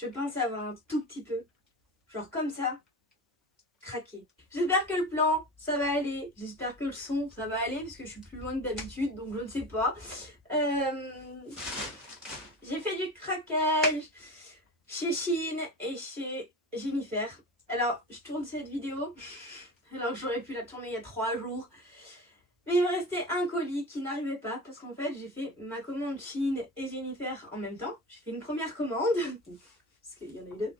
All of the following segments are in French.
je pense avoir un tout petit peu, genre comme ça, craqué. J'espère que le plan, ça va aller. J'espère que le son, ça va aller parce que je suis plus loin que d'habitude, donc je ne sais pas. J'ai fait du craquage chez Shein et chez Jennifer. Alors, je tourne cette vidéo alors que j'aurais pu la tourner il y a 3 jours. Mais il me restait un colis qui n'arrivait pas parce qu'en fait, j'ai fait ma commande Shein et Jennifer en même temps. J'ai fait une première commande parce qu'il y en a eu 2.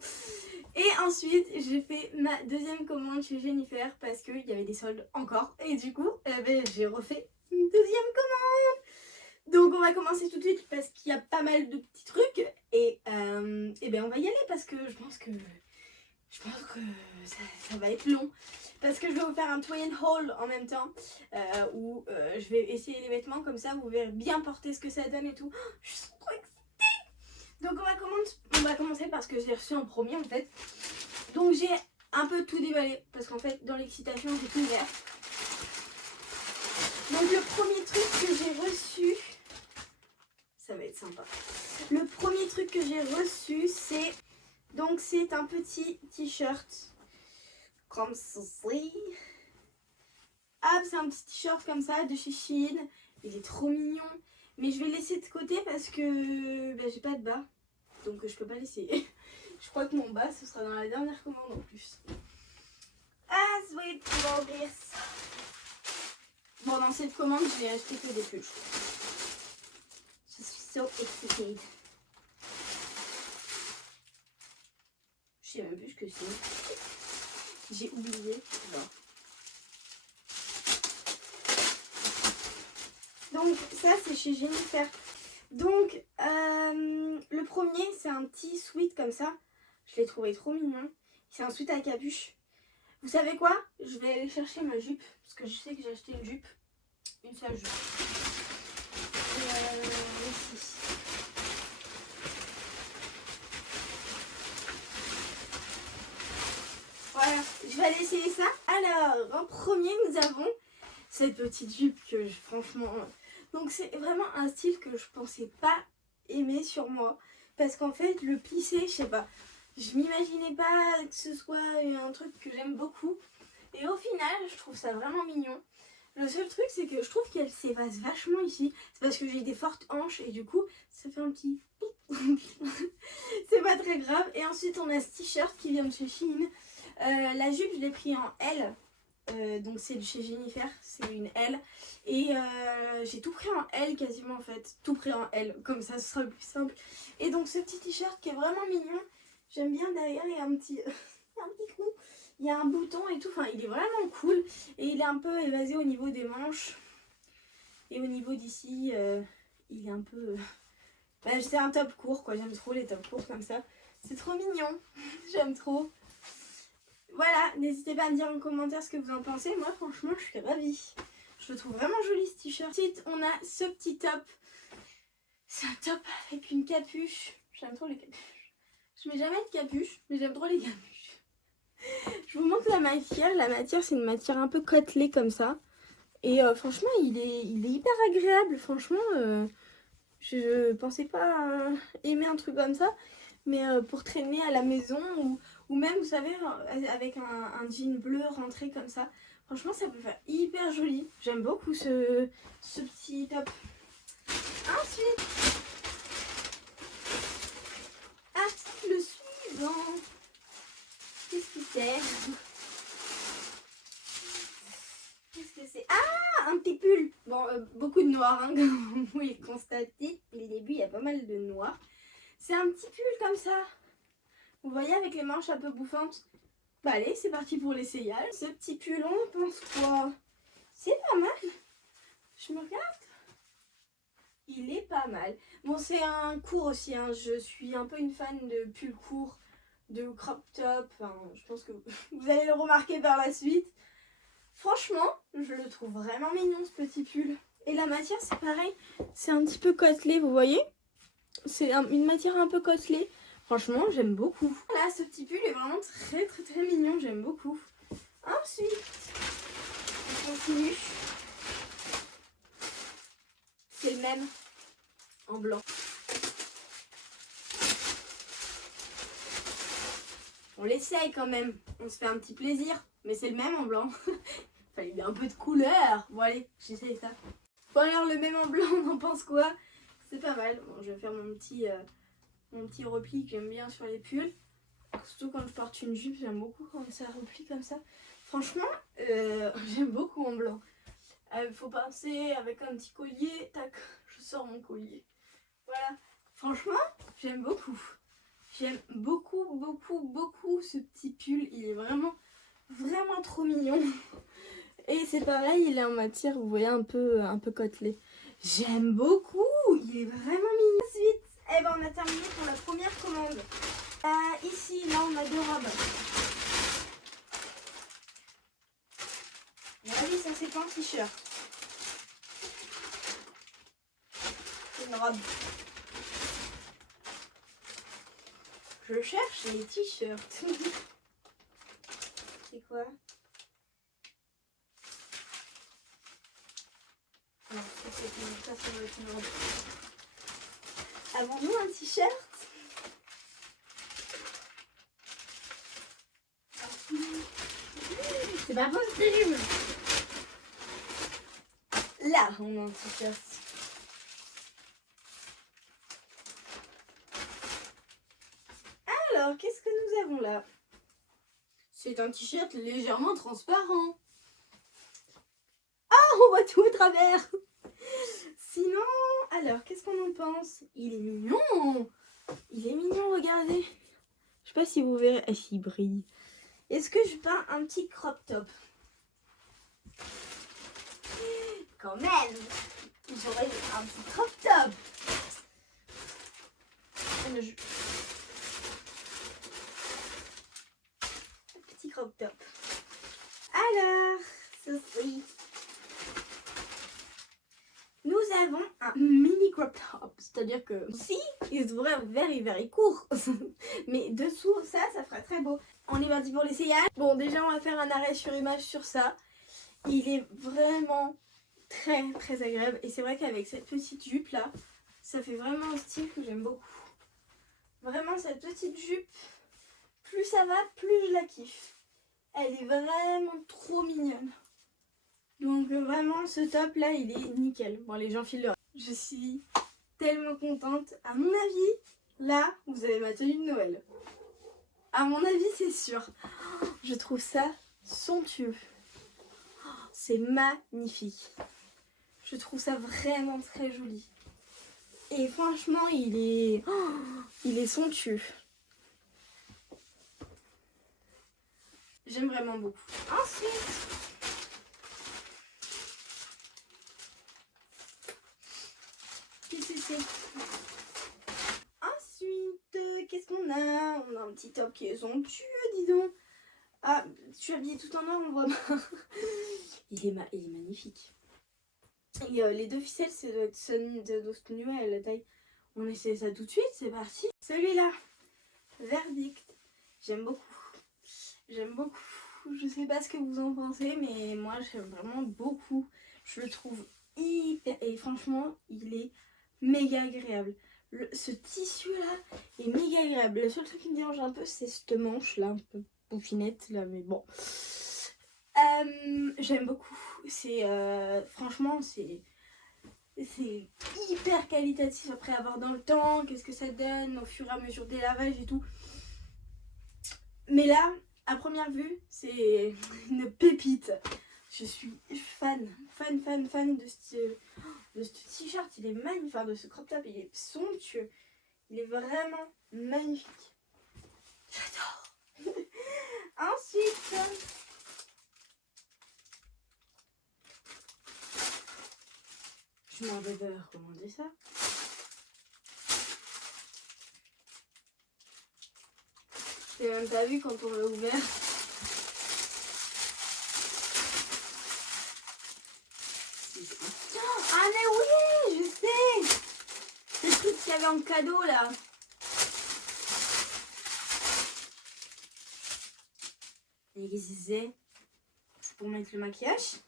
Et ensuite, j'ai fait ma deuxième commande chez Jennifer parce qu'il y avait des soldes encore. Et du coup, j'ai refait une deuxième commande. Donc on va commencer tout de suite parce qu'il y a pas mal de petits trucs. Et on va y aller parce que je pense que ça va être long. Parce que je vais vous faire un twin haul en même temps. Où je vais essayer les vêtements comme ça. Vous verrez bien porter ce que ça donne et tout. Je suis trop excitée. Donc on va commencer parce que j'ai reçu en premier en fait. Donc j'ai un peu tout déballé parce qu'en fait dans l'excitation j'ai tout ouvert. Donc le premier truc que j'ai reçu, ça va être sympa. Le premier truc que j'ai reçu c'est un petit t-shirt comme ceci. Ah, c'est un petit t-shirt comme ça de chez Shein. Il est trop mignon. Mais je vais le laisser de côté parce que j'ai pas de bas. Donc je peux pas l'essayer. Je crois que mon bas ce sera dans la dernière commande en plus. Ah, sweet progress. Bon, dans cette commande, je vais acheter que des pulls. Je suis so excited. Je sais même plus ce que c'est. J'ai oublié. Bon. Donc ça c'est chez Jennifer. Donc le premier c'est un petit sweat comme ça. Je l'ai trouvé trop mignon. C'est un sweat à capuche. Vous savez quoi? Je vais aller chercher ma jupe. Parce que je sais que j'ai acheté une jupe. Une seule jupe. Ici. Voilà, je vais aller essayer ça. Alors, en premier, nous avons cette petite jupe que franchement... Donc c'est vraiment un style que je pensais pas aimer sur moi. Parce qu'en fait, le plissé, je sais pas. Je m'imaginais pas que ce soit un truc que j'aime beaucoup. Et au final, je trouve ça vraiment mignon. Le seul truc, c'est que je trouve qu'elle s'évase vachement ici. C'est parce que j'ai des fortes hanches et du coup, ça fait un petit... C'est pas très grave. Et ensuite, on a ce t-shirt qui vient de chez Shein. La jupe, je l'ai pris en L. Donc c'est de chez Jennifer, c'est une L. Et j'ai tout pris en L quasiment en fait. Tout pris en L, comme ça ce sera le plus simple. Et donc ce petit t-shirt qui est vraiment mignon. J'aime bien derrière, il y a un petit trou. Il y a un bouton et tout, enfin il est vraiment cool. Et il est un peu évasé au niveau des manches. Et au niveau d'ici, il est un peu... c'est un top court quoi, j'aime trop les top courts comme ça. C'est trop mignon, j'aime trop. Voilà, n'hésitez pas à me dire en commentaire ce que vous en pensez. Moi, franchement, je suis ravie. Je le trouve vraiment joli ce t-shirt. Ensuite, on a ce petit top. C'est un top avec une capuche. J'aime trop les capuches. Je mets jamais de capuche, mais j'aime trop les capuches. Je vous montre la matière. La matière, c'est une matière un peu côtelée comme ça. Et franchement, il est hyper agréable. Franchement, je pensais pas aimer un truc comme ça. Mais pour traîner à la maison ou même, vous savez, avec un jean bleu rentré comme ça. Franchement, ça peut faire hyper joli. J'aime beaucoup ce petit top. Ensuite, le suivant. Qu'est-ce que c'est? Qu'est-ce que c'est? Ah, un petit pull. Bon, beaucoup de noir, hein, comme vous pouvez le constater. Dès le début, il y a pas mal de noir. C'est un petit pull comme ça. Vous voyez, avec les manches un peu bouffantes. Bah allez, c'est parti pour l'essayage. Ce petit pull, on pense quoi? C'est pas mal. Je me regarde. Il est pas mal. Bon, c'est un court aussi. Hein. Je suis un peu une fan de pull court, de crop top. Enfin, je pense que vous allez le remarquer par la suite. Franchement, je le trouve vraiment mignon ce petit pull. Et la matière, c'est pareil. C'est un petit peu côtelé, vous voyez? C'est une matière un peu côtelée. Franchement, j'aime beaucoup. Là, ce petit pull est vraiment très très très mignon. J'aime beaucoup. Ensuite, on continue. C'est le même en blanc. On l'essaye quand même. On se fait un petit plaisir. Mais c'est le même en blanc. Enfin, il y a un peu de couleur. Bon allez, j'essaye ça. Bon alors le même en blanc, on en pense quoi? C'est pas mal. Bon, je vais faire mon petit repli que j'aime bien sur les pulls. Surtout quand je porte une jupe, j'aime beaucoup quand ça replie comme ça. Franchement, j'aime beaucoup en blanc. Faut penser avec un petit collier. Tac, je sors mon collier. Voilà. Franchement, j'aime beaucoup. J'aime beaucoup, beaucoup, beaucoup ce petit pull. Il est vraiment, vraiment trop mignon. Et c'est pareil, il est en matière, vous voyez, un peu côtelé. J'aime beaucoup. Il est vraiment mignon. Ensuite, eh ben, on a terminé pour la première commande. Ici, là, on a 2 robes. Ah oui, ça, c'est pas un t-shirt. C'est une robe. Je cherche les t-shirts. C'est quoi? Non, ça va être une robe. Avons-nous un t-shirt? C'est pas possible. Là, on a un t-shirt. Alors, qu'est-ce que nous avons là? C'est un t-shirt légèrement transparent. Ah, on voit tout au travers. Sinon, alors, qu'est-ce qu'on en pense? Il est mignon. Il est mignon, regardez. Je sais pas si vous verrez. Ah, s'il brille. Est-ce que je peins un petit crop top? Quand même, j'aurais un petit crop top. Petit crop top. Alors, ceci. Nous avons un mini crop top. C'est-à-dire que si, il se voudrait very very court. Mais dessous, ça ferait très beau. On est parti pour l'essayage. Bon, déjà, on va faire un arrêt sur image sur ça. Il est vraiment très très agréable. Et c'est vrai qu'avec cette petite jupe là, ça fait vraiment un style que j'aime beaucoup. Vraiment, cette petite jupe, plus ça va, plus je la kiffe. Elle est vraiment trop mignonne. Donc vraiment, ce top là, il est nickel. Bon, les gens filent leur. Je suis tellement contente. À mon avis, là, vous avez ma tenue de Noël. À mon avis, c'est sûr. Je trouve ça somptueux. C'est magnifique. Je trouve ça vraiment très joli. Et franchement, il est somptueux. J'aime vraiment beaucoup. Ensuite, qu'est-ce que c'est? Ensuite, qu'est-ce qu'on a? On a un petit top qui est somptueux, dis donc. Ah, je suis habillée tout en noir, on voit pas. Il est magnifique. Et les 2 ficelles, c'est de Nuet à la taille. On essaie ça tout de suite, c'est parti. Celui-là, Verdict. J'aime beaucoup. J'aime beaucoup. Je sais pas ce que vous en pensez, mais moi j'aime vraiment beaucoup. Je le trouve hyper. Et franchement, il est méga agréable. Ce tissu-là est méga agréable. Le seul truc qui me dérange un peu, c'est cette manche-là, un peu bouffinette, là, mais bon. J'aime beaucoup. C'est franchement, c'est hyper qualitatif après avoir dans le temps. Qu'est-ce que ça donne au fur et à mesure des lavages et tout. Mais là, à première vue, c'est une pépite. Je suis fan de ce t-shirt. Il est magnifique. Enfin, de ce crop top, il est somptueux. Il est vraiment magnifique. J'adore. Ensuite, je m'en vais pas recommander ça. Je l'ai même pas vu quand on l'a ouvert. Ah mais oui, je sais. C'est le truc qu'il y avait en cadeau là. Et qu'est-ce que c'est? C'est pour mettre le maquillage.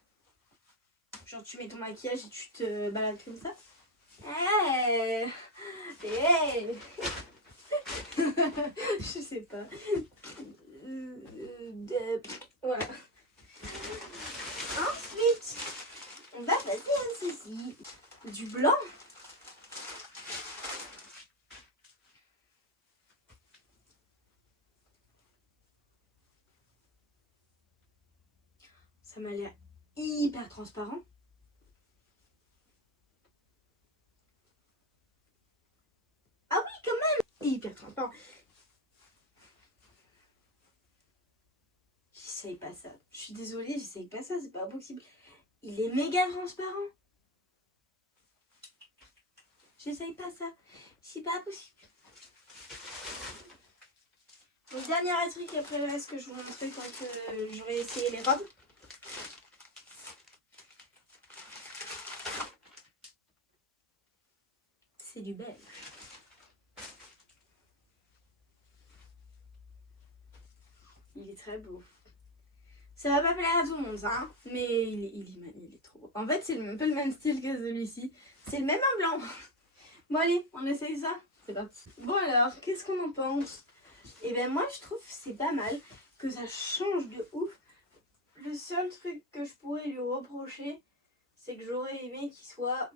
Genre tu mets ton maquillage et tu te balades comme ça. Hey, hey. Je sais pas. Voilà. Ensuite, on va passer à ceci. Du blanc. Ça m'a l'air hyper transparent. Ah oui, quand même. Hyper transparent. J'essaye pas ça. Je suis désolée, j'essaye pas ça, c'est pas possible. Il est méga transparent. J'essaye pas ça. C'est pas possible. Le dernier truc, après le reste que je vous montrerai quand j'aurai essayé les robes. C'est du belge. Il est très beau. Ça va pas plaire à tout le monde, ça, hein, mais il est trop beau. En fait, c'est un peu le même style que celui-ci. C'est le même en blanc. Bon, allez, on essaye ça. C'est parti. Bon, alors, qu'est-ce qu'on en pense? Eh ben, moi, je trouve que c'est pas mal, que ça change de ouf. Le seul truc que je pourrais lui reprocher, c'est que j'aurais aimé qu'il soit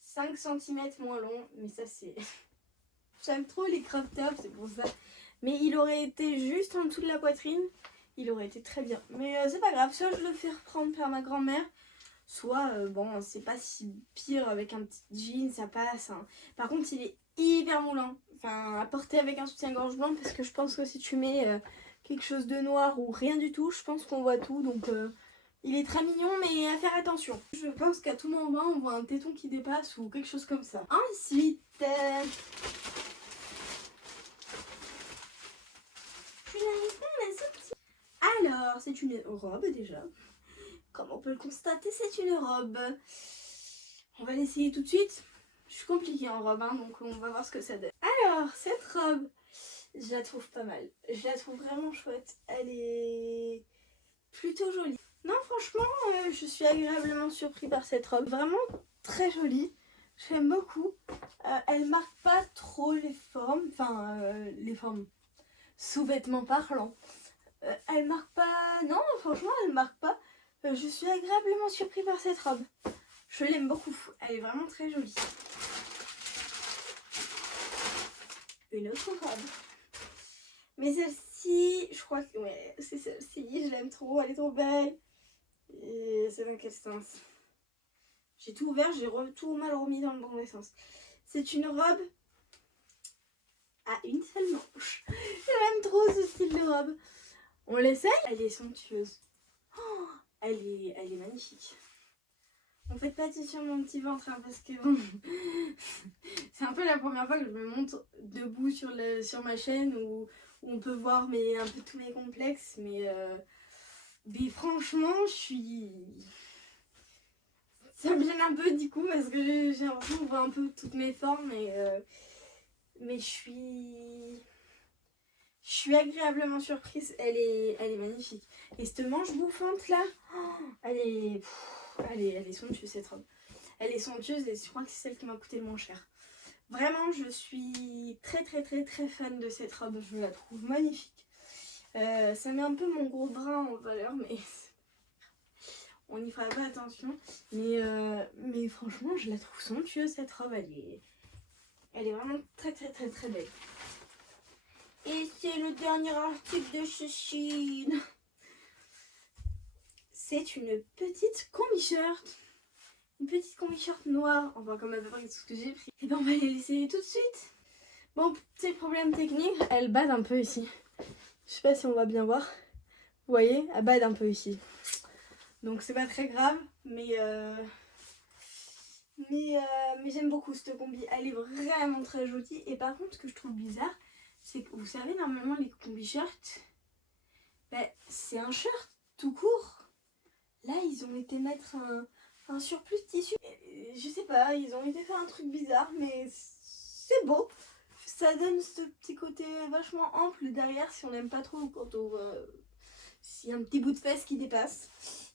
5 cm moins long. Mais ça, c'est... J'aime trop les crop tops, c'est pour ça. Mais il aurait été juste en dessous de la poitrine. Il aurait été très bien. Mais c'est pas grave. Soit je le fais reprendre par ma grand-mère. Soit, bon, c'est pas si pire avec un petit jean, ça passe. Hein. Par contre, il est hyper moulant. Enfin, à porter avec un soutien-gorge blanc. Parce que je pense que si tu mets quelque chose de noir ou rien du tout, je pense qu'on voit tout. Donc, il est très mignon, mais à faire attention. Je pense qu'à tout moment, on voit un téton qui dépasse ou quelque chose comme ça. Ensuite... je n'arrive pas à la sortir. Alors, c'est une robe déjà. Comme on peut le constater, c'est une robe. On va l'essayer tout de suite. Je suis compliquée en robe, hein, donc on va voir ce que ça donne. Alors, cette robe, je la trouve pas mal. Je la trouve vraiment chouette. Elle est plutôt jolie. Non, franchement, je suis agréablement surpris par cette robe. Vraiment très jolie. J'aime beaucoup. Elle marque pas trop les formes. Enfin, les formes sous-vêtements parlants. Elle marque pas... Non, franchement, elle marque pas. Je suis agréablement surpris par cette robe. Je l'aime beaucoup. Elle est vraiment très jolie. Une autre robe. Mais celle-ci, je crois que... Ouais, c'est celle-ci. Je l'aime trop. Elle est trop belle. Et c'est dans quel sens? J'ai tout ouvert. J'ai tout mal remis dans le bon sens. C'est une robe à une seule manche. J'aime trop ce style de robe. On l'essaye? Elle est somptueuse. Oh, elle est magnifique. On fait pas sur mon petit ventre hein, parce que bon, c'est un peu la première fois que je me montre debout sur ma chaîne où on peut voir un peu tous mes complexes. Mais franchement, ça me gêne un peu du coup parce que j'ai l'impression qu'on voit un peu toutes mes formes. Mais je suis agréablement surprise. Elle est magnifique. Et cette manche bouffante là, oh, elle est somptueuse cette robe. Elle est somptueuse et je crois que c'est celle qui m'a coûté le moins cher. Vraiment, je suis très très très très fan de cette robe. Je la trouve magnifique. Ça met un peu mon gros bras en valeur, mais on n'y fera pas attention. Mais franchement, je la trouve somptueuse cette robe. Elle est vraiment très très très très belle. Et c'est le dernier article de chez Shein. C'est une petite combi-shirt. Une petite combi-shirt noire. Enfin, comme à peu près tout ce que j'ai pris. Et ben, on va les laisser tout de suite. Bon, petit problème technique. Elle bade un peu ici. Je sais pas si on va bien voir. Vous voyez, elle bade un peu ici. Donc, c'est pas très grave. Mais j'aime beaucoup cette combi. Elle est vraiment très jolie. Et par contre, ce que je trouve bizarre, c'est que vous savez, normalement, les combi-shirts, ben, c'est un shirt tout court. Là, ils ont été mettre un surplus de tissu. Je sais pas, ils ont été faire un truc bizarre, mais c'est beau. Ça donne ce petit côté vachement ample derrière si on n'aime pas trop quand on voit s'il y a un petit bout de fesse qui dépasse.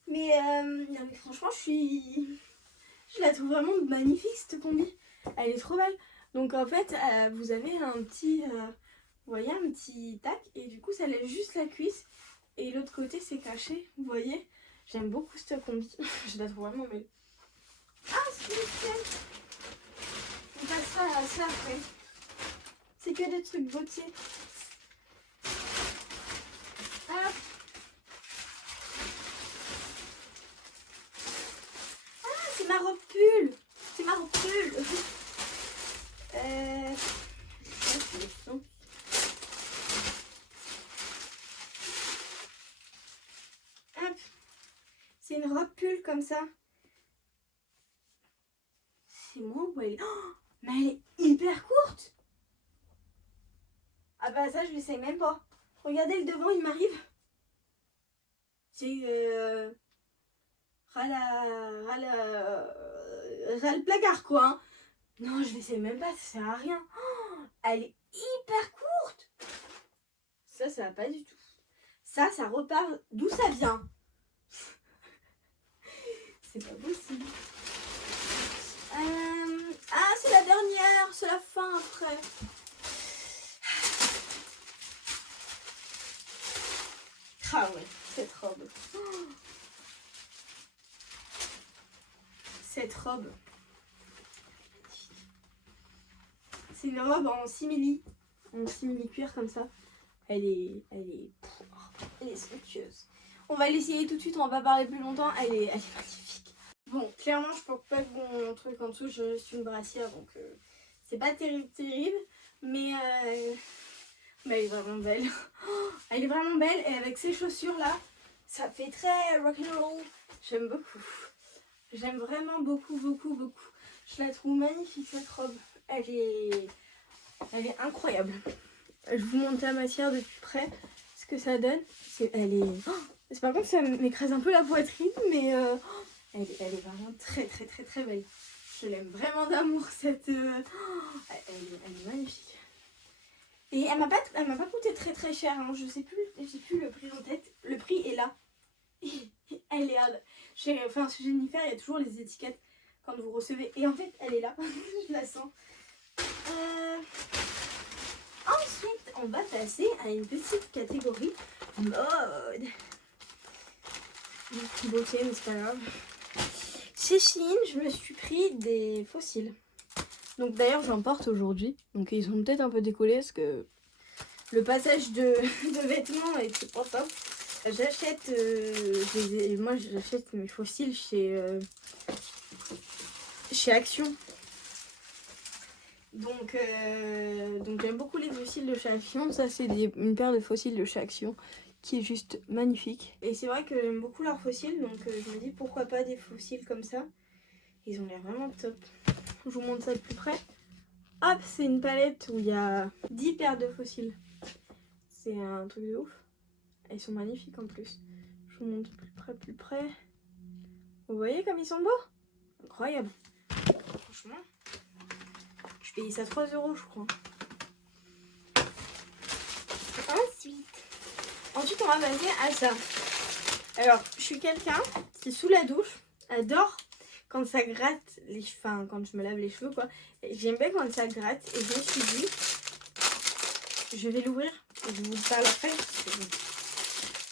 Mais franchement, je la trouve vraiment magnifique cette combi. Elle est trop belle. Donc en fait, vous avez un petit... vous Vous voyez, un petit tac, et du coup ça laisse juste la cuisse. Et l'autre côté c'est caché, vous voyez. J'aime beaucoup cette combi, je la trouve vraiment belle. Ah, c'est nickel. On passera à ça après. C'est que des trucs beauté. Hop. Ah, c'est ma robe pull. C'est ma robe pull. Hop. C'est une robe pull comme ça. C'est moi ou elle est... Oh, mais elle est hyper courte. Ah bah ça je l'essaye même pas. Regardez le devant, il m'arrive. C'est ras le placard quoi. Hein. Non, je l'essaye même pas, ça sert à rien. Oh, elle est hyper courte. Ça va pas du tout. Ça repart. D'où ça vient? C'est pas possible. Ah, c'est la dernière, c'est la fin après. Ah ouais, cette robe. Cette robe. C'est une robe en simili cuir comme ça. Elle est somptueuse. On va l'essayer tout de suite, on va pas parler plus longtemps. Elle est magnifique. Bon, clairement, je porte pas mon truc en dessous, je suis une brassière, donc c'est pas terrible. Mais elle est vraiment belle. Elle est vraiment belle et avec ces chaussures là, ça fait très rock'n'roll. J'aime beaucoup. J'aime vraiment beaucoup. Je la trouve magnifique cette robe. Elle est incroyable. Je vous montre la matière de plus près, ce que ça donne. Par contre ça m'écrase un peu la poitrine, mais elle est vraiment très belle. Je l'aime vraiment d'amour cette... elle est magnifique. Et elle m'a pas coûté très cher, hein. J'ai plus le prix en tête. Le prix est là. Elle est là. Chez Jennifer, il y a toujours les étiquettes quand vous recevez. Et en fait, elle est là. Je la sens. Ensuite, on va passer à une petite catégorie mode. Beauté, mais c'est pas grave. Chez Shein, je me suis pris des fossiles. Donc d'ailleurs, j'en porte aujourd'hui. Donc ils sont peut-être un peu décollés parce que le passage de vêtements est pas simple. J'achète mes fossiles chez Action. Donc j'aime beaucoup les fossiles de chez Action. Ça c'est une paire de fossiles de chez Action qui est juste magnifique. Et c'est vrai que j'aime beaucoup leurs fossiles, donc je me dis pourquoi pas des fossiles comme ça. Ils ont l'air vraiment top. Je vous montre ça de plus près. Hop, c'est une palette où il y a 10 paires de fossiles. C'est un truc de ouf. Ils sont magnifiques en plus. Je vous montre plus près. Vous voyez comme ils sont beaux? Incroyable. Franchement, je payais ça 3 € je crois. Ensuite on va passer à ça. Alors, je suis quelqu'un qui sous la douche adore quand ça gratte les cheveux, enfin quand je me lave les cheveux quoi. J'aime bien quand ça gratte et je me suis dit, je vais l'ouvrir. Je vous parle après.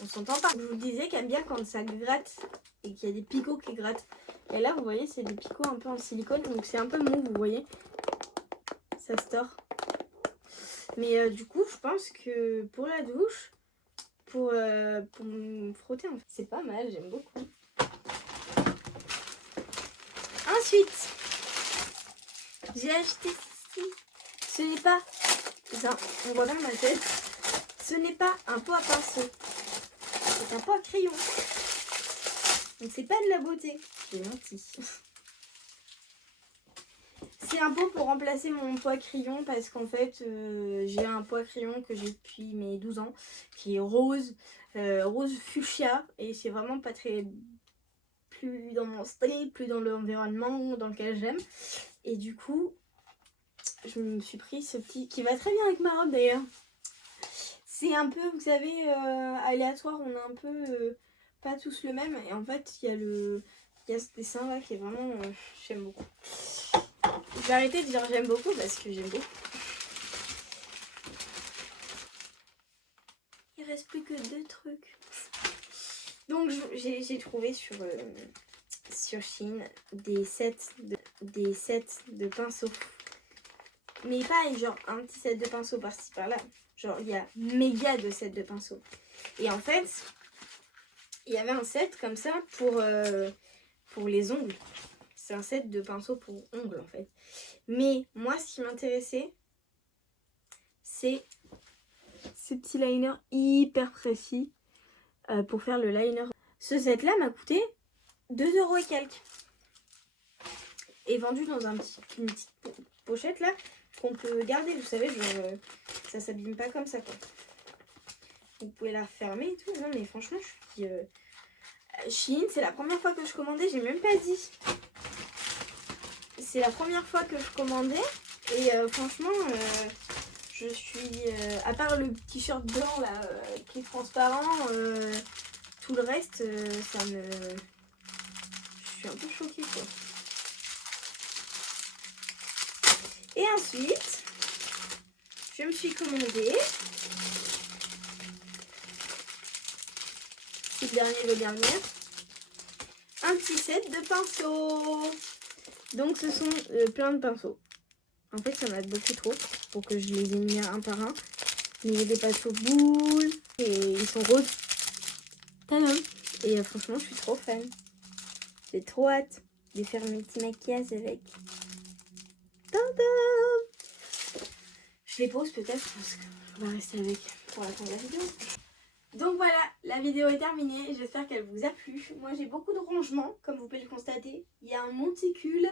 On s'entend pas. Je vous disais qu'elle aime bien quand ça gratte et qu'il y a des picots qui grattent. Et là vous voyez c'est des picots un peu en silicone, donc c'est un peu mou, vous voyez. Ça se tord. Mais du coup je pense que pour la douche, pour me frotter, en fait, c'est pas mal, j'aime beaucoup. Ensuite, j'ai acheté ceci. Ce n'est pas... on voit dans ma tête. Ce n'est pas un pot à pinceau. C'est un pot à crayon. Donc c'est pas de la beauté. J'ai menti. C'est un pot pour remplacer mon pot à crayon parce qu'en fait j'ai un pot à crayon que j'ai depuis mes 12 ans qui est rose, rose fuchsia et c'est vraiment pas très... plus dans mon style, plus dans l'environnement dans lequel j'aime. Et du coup, je me suis pris ce petit qui va très bien avec ma robe d'ailleurs. C'est un peu, vous savez, aléatoire, on a un peu pas tous le même. Et en fait, il y a ce dessin là qui est vraiment, j'aime beaucoup. Je vais arrêter de dire j'aime beaucoup parce que j'aime beaucoup. reste plus que 2 trucs. Donc j'ai trouvé sur Shein des sets de pinceaux. Mais pas genre un petit set de pinceaux par-ci par-là. Genre il y a méga de sets de pinceaux. Et en fait, il y avait un set comme ça pour les ongles. C'est un set de pinceaux pour ongles en fait. Mais moi ce qui m'intéressait, c'est ces petits liners hyper précis pour faire le liner. Ce set là m'a coûté 2 € et quelques. Et vendu dans une petite pochette là qu'on peut garder. Vous savez, genre ça s'abîme pas comme ça quoi. Vous pouvez la refermer et tout. Non mais franchement je suis... Shein, c'est la première fois que je commandais, j'ai même pas dit. C'est la première fois que je commandais et franchement je suis... à part le t-shirt blanc là qui est transparent, tout le reste ça me... Je suis un peu choquée quoi. Et ensuite, je me suis commandé le dernier, un petit set de pinceaux. Donc ce sont plein de pinceaux. En fait ça m'a beaucoup trop pour que je les énumère un par un. Mais il y a des pinceaux boules et ils sont roses. Tadam. Et franchement je suis trop fan. J'ai trop hâte de faire mes petits maquillages avec. Tadam. Je les pose peut-être parce qu'on va rester avec pour la fin de la vidéo. Donc voilà, la vidéo est terminée, j'espère qu'elle vous a plu. Moi j'ai beaucoup de rangements, comme vous pouvez le constater. Il y a un monticule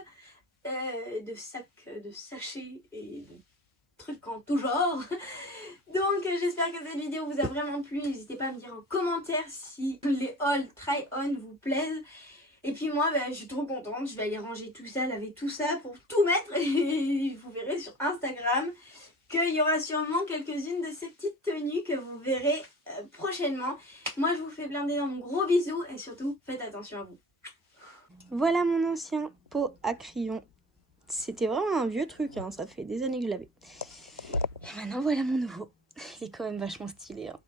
de sacs, de sachets et de trucs en tout genre. Donc j'espère que cette vidéo vous a vraiment plu. N'hésitez pas à me dire en commentaire si les haul try-on vous plaisent. Et puis moi je suis trop contente, je vais aller ranger tout ça, laver tout ça pour tout mettre. Et vous verrez sur Instagram qu'il y aura sûrement quelques-unes de ces petites tenues que vous verrez prochainement. Moi je vous fais plein d'énormes gros bisous et surtout faites attention à vous. Voilà mon ancien pot à crayon. C'était vraiment un vieux truc, hein. Ça fait des années que je l'avais. Et maintenant voilà mon nouveau. Il est quand même vachement stylé. Hein.